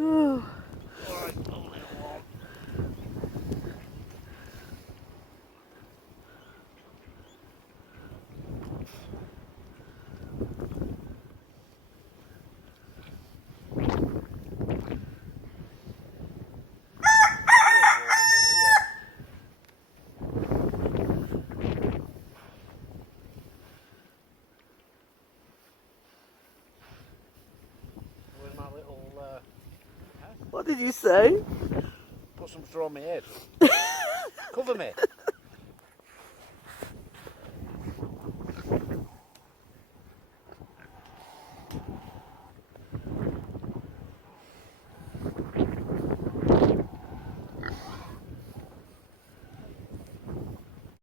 Oh. What did you say? Put some straw on my head. Cover me.